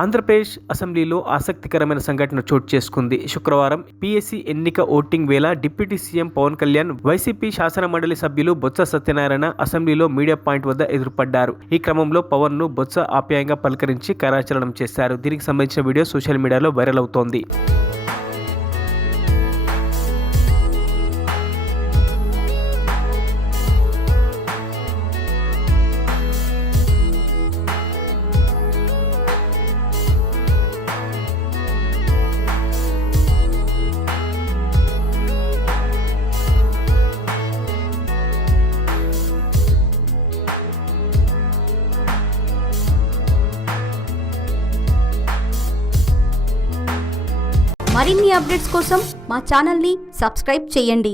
ఆంధ్రప్రదేశ్ అసెంబ్లీలో ఆసక్తికరమైన సంఘటన చోటు చేసుకుంది. శుక్రవారం పీఎస్సీ ఎన్నిక ఓటింగ్ వేళ డిప్యూటీ సీఎం పవన్ కళ్యాణ్, వైసీపీ శాసన మండలి సభ్యులు బొత్స సత్యనారాయణ అసెంబ్లీలో మీడియా పాయింట్ వద్ద ఎదురుపడ్డారు. ఈ క్రమంలో పవన్ ను బొత్స ఆప్యాయంగా పలకరించి కరాచలనం చేశారు. దీనికి సంబంధించిన వీడియో సోషల్ మీడియాలో వైరల్ అవుతోంది. మరిన్ని అప్డేట్స్ కోసం మా ఛానల్ని సబ్స్క్రైబ్ చేయండి.